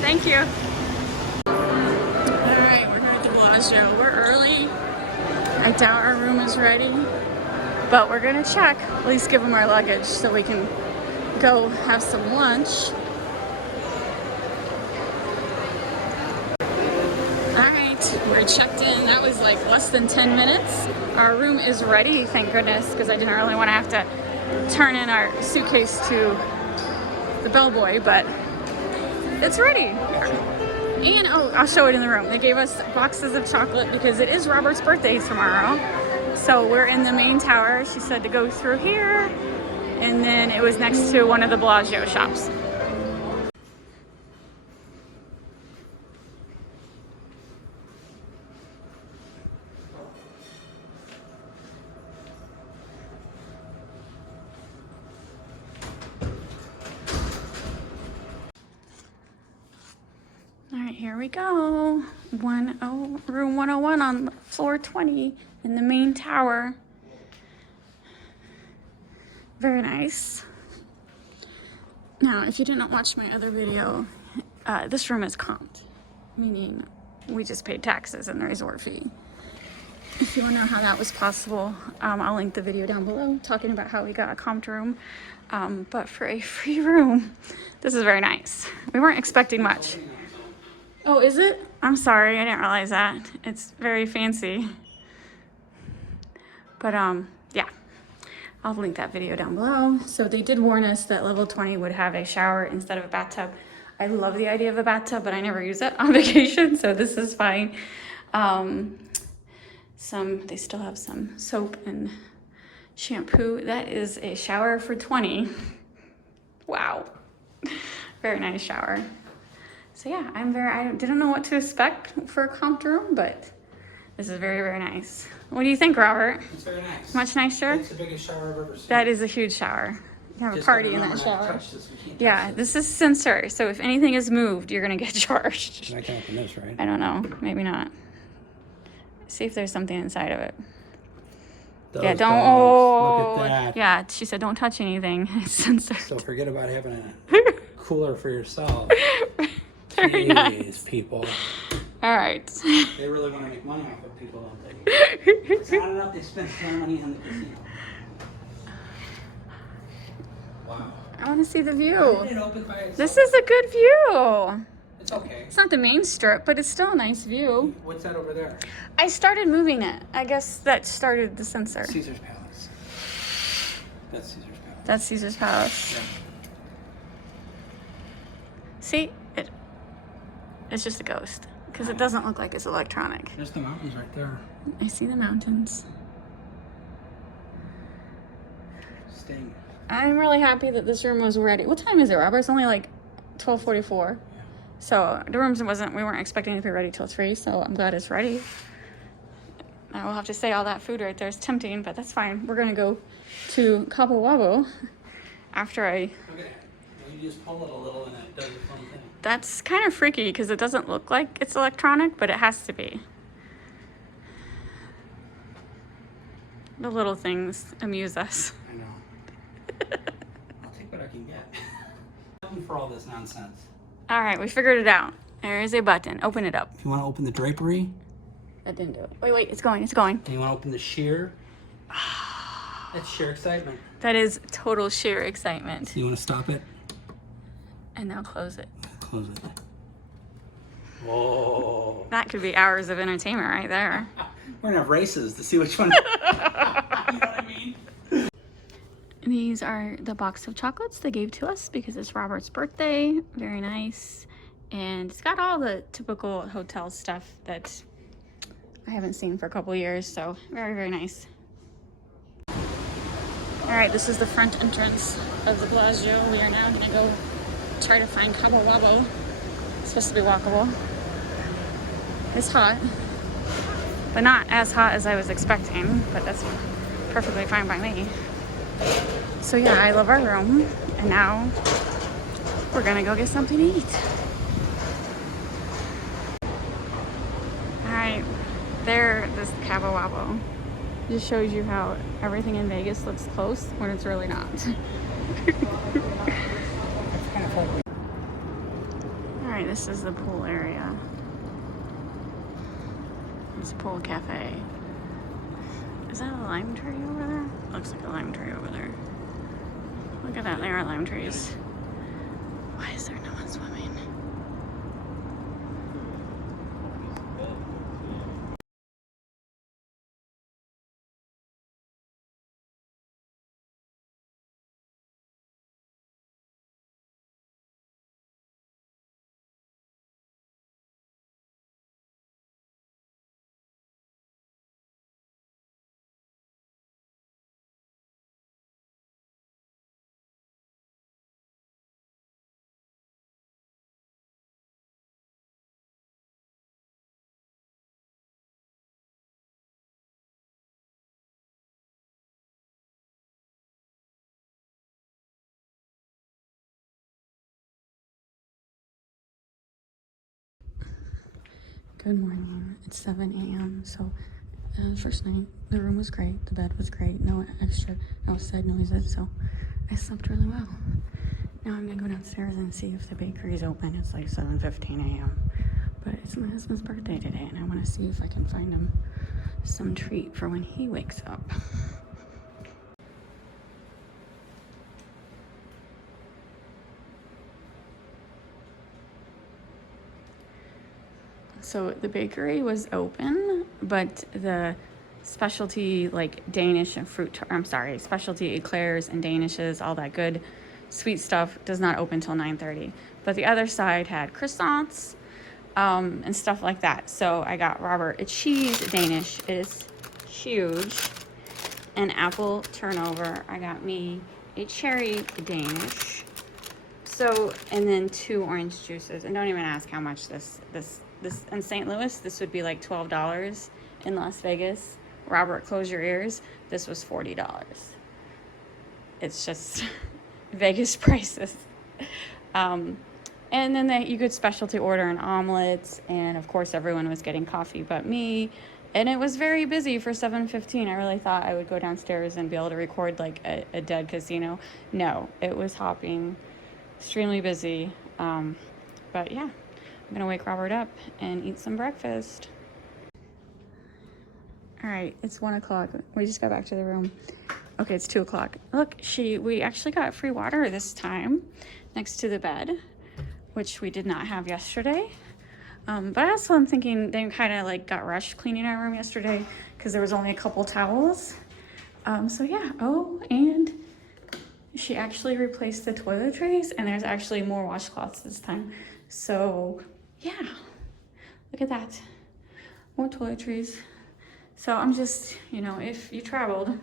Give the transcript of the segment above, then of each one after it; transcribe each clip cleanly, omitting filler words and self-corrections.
Thank you. Alright, we're here at the Bellagio. We're early. I doubt our room is ready, but we're gonna check. At least give them our luggage so we can go have some lunch. Alright, we're checked in. That was like less than 10 minutes. Our room is ready, thank goodness, because I didn't really want to have to turn in our suitcase to the bellboy, but it's ready. And oh, I'll show it in the room. They gave us boxes of chocolate because it is Robert's birthday tomorrow. So we're in the main tower. She said to go through here, and then it was next to one of the Bellagio shops. All right, here we go. Room 101 on floor 20 in the main tower. Very nice. Now, if you didn't watch my other video, this room is comped, meaning we just paid taxes and the resort fee. If you want to know how that was possible, I'll link the video down below talking about how we got a comped room. But for a free room, this is very nice. We weren't expecting much. Oh, is it? I'm sorry, I didn't realize that. It's very fancy. But yeah, I'll link that video down below. So they did warn us that level 20 would have a shower instead of a bathtub. I love the idea of a bathtub, but I never use it on vacation, so this is fine. They still have some soap and shampoo. That is a shower for 20. Wow. Very nice shower. So yeah, I didn't know what to expect for a comped room, but this is very, very nice. What do you think, Robert? It's very nice. Much nicer? It's the biggest shower I've ever seen. That is a huge shower. You can have a party in that shower. Yeah, This this is sensor, so if anything is moved, you're gonna get charged. I can't open this, right? I don't know, maybe not. See if there's something inside of it. Yeah, don't, oh, look at that. Yeah, she said don't touch anything. It's censored. So forget about having a cooler for yourself. Very Jeez, nice. people. All right. They really want to make money off of people, don't they? It's not enough they spend their money on the casino. Wow. I want to see the view. It opened by itself. This is a good view. It's okay. It's not the main strip, but it's still a nice view. What's that over there? I started moving it. I guess that started the sensor. Caesar's Palace. That's Caesar's Palace. That's Caesar's Palace. Yeah. See, it's just a ghost because it doesn't look like it's electronic. There's the mountains right there. I see the mountains. Sting. I'm really happy that this room was ready. What time is it, Robert? It's only like 12:44. Yeah. So the rooms we weren't expecting it to be ready till 3, so I'm glad it's ready. I will have to say all that food right there is tempting, but that's fine. We're gonna go to Cabo Wabo after I... Okay. Well, you just pull it a little and it does its own thing. That's kind of freaky because it doesn't look like it's electronic, but it has to be. The little things amuse us. I know. I'll take what I can get. Button for all this nonsense. All right, we figured it out. There is a button. Open it up. If you want to open the drapery, That didn't do it. Wait, it's going, it's going. and you want to open the sheer, that's sheer excitement. That is total sheer excitement. You want to stop it? And now close it. Close it. Whoa. That could be hours of entertainment right there. We're gonna have races to see which one. You know what I mean? These are the box of chocolates they gave to us because it's Robert's birthday. Very nice. And it's got all the typical hotel stuff that I haven't seen for a couple years, so very, very nice. All right, this is the front entrance of the Bellagio. We are now gonna go try to find Cabo Wabo. It's supposed to be walkable. It's hot, but not as hot as I was expecting, but that's perfectly fine by me. So yeah, I love our room, and now we're gonna go get something to eat. All right, this Cabo Wabo just shows you how everything in Vegas looks close when it's really not. All right, this is the pool area. It's a pool cafe. Is that a lime tree over there? Looks like a lime tree over there. Look at that, there are lime trees. Why is there no one swimming? Good morning. It's 7 a.m. So, first night, the room was great. The bed was great. No extra outside noises. So, I slept really well. Now I'm gonna go downstairs and see if the bakery's open. It's like 7:15 a.m. But it's my husband's birthday today, and I want to see if I can find him some treat for when he wakes up. So the bakery was open, but the specialty like Danish and specialty eclairs and Danishes, all that good sweet stuff does not open till 9:30. But the other side had croissants and stuff like that. So I got Robert a cheese Danish. It is huge. An apple turnover. I got me a cherry Danish. So, and then 2 orange juices. And don't even ask how much this in St. Louis, this would be like $12. In Las Vegas, Robert, close your ears, this was $40. It's just Vegas prices. And then you could specialty order an omelet, and of course everyone was getting coffee but me. And it was very busy for 7:15. I really thought I would go downstairs and be able to record like a dead casino. No, it was hopping, extremely busy. But yeah, I'm gonna wake Robert up and eat some breakfast. All right, it's 1 o'clock. We just got back to the room. Okay, it's 2 o'clock. Look, we actually got free water this time next to the bed, which we did not have yesterday. But I also am thinking they kind of like got rushed cleaning our room yesterday because there was only a couple towels. So yeah, oh, and she actually replaced the toiletries, and there's actually more washcloths this time. So yeah, look at that, more toiletries. So I'm just, you know, if you traveled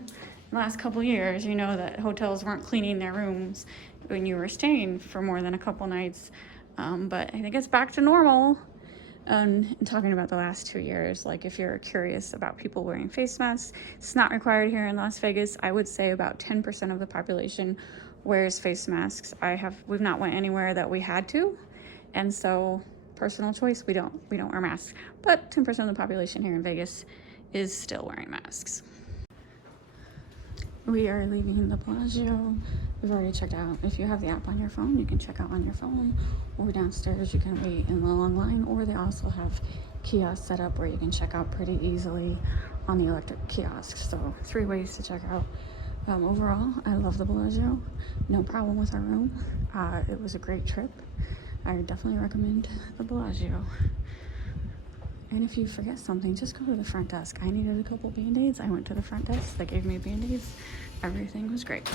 the last couple years, you know that hotels weren't cleaning their rooms when you were staying for more than a couple nights. But I think it's back to normal. And talking about the last 2 years, like if you're curious about people wearing face masks, it's not required here in Las Vegas. I would say about 10% of the population wears face masks. We've not went anywhere that we had to. And so personal choice, we don't wear masks, but 10% of the population here in Vegas is still wearing masks. We are leaving the Bellagio. We've already checked out. If you have the app on your phone, you can check out on your phone, or downstairs you can wait in the long line, or they also have kiosks set up where you can check out pretty easily on the electric kiosks. So 3 ways to check out. Overall, I love the Bellagio. No problem with our room. It was a great trip. I would definitely recommend the Bellagio. And if you forget something, just go to the front desk. I needed a couple Band-Aids. I went to the front desk. They gave me Band-Aids. Everything was great.